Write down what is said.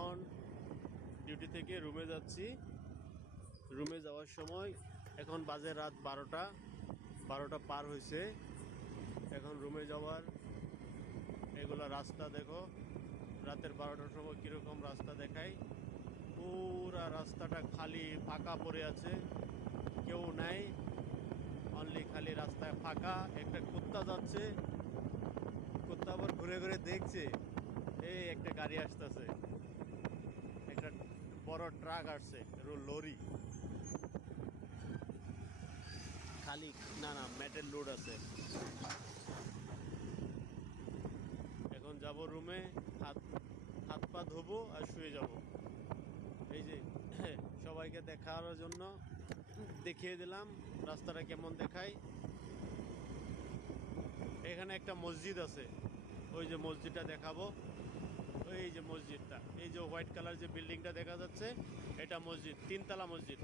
এখন ডিউটি থেকে রুমে যাচ্ছি। রুমে যাওয়ার সময় এখন বাজে রাত 12টা পার হয়েছে। এখন রুমে যাওয়ার এগুলা রাস্তা দেখো, রাতের 12টার সময় কীরকম রাস্তা দেখায়। পুরা রাস্তাটা খালি ফাঁকা পড়ে আছে, কেউ নাই, অনলি খালি রাস্তায় ফাঁকা। একটা কুত্তা যাচ্ছে, কুত্তা আবার ঘুরে ঘুরে দেখছে, এই একটা গাড়ি আসতেছে, একটা বড় ট্রাক আসছে, লরি, খালি না না মেটের লোড আছে। এখন যাব রুমে, হাত হাত পা ধোবো আর শুয়ে যাব। এই যে সবাইকে দেখানোর জন্য দেখিয়ে দিলাম রাস্তাটা কেমন দেখায়। এখানে একটা মসজিদ আছে, ওই যে মসজিদটা দেখাবো। ওই যে মসজিদটা, এই যে হোয়াইট কালার যে বিল্ডিংটা দেখা যাচ্ছে, এটা মসজিদ, 3 তলা মসজিদ।